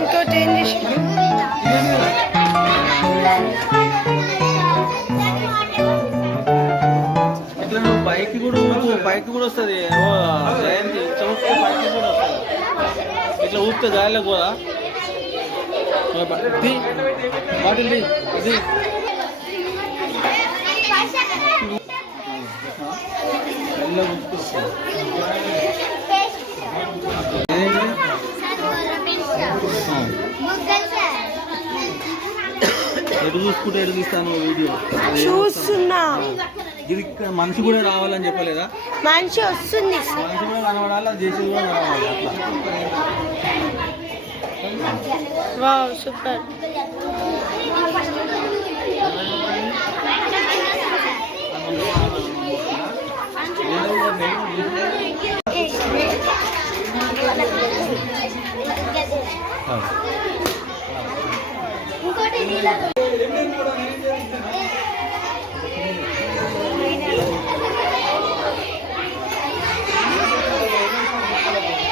ఇంకోటి ఏం చేసి పైకి కూడా వస్తుంది జయంతి ఇట్లా ఊపితే పైకి కూడా వస్తుంది. ఇట్లా ఊపితే గాలిలో కూడా బాటిల్ ఇది ఎటు చూసుకుంటే ఎటు తీస్తాను వీడియో చూస్తున్నా. ఇది మనిషి కూడా రావాలని చెప్పలేదా? మనిషి వస్తుంది, మనిషి కూడా కనబడాలి, చేసి కూడా కనబడాలి. అట్లా వావ్ సూపర్. ఇంకోటి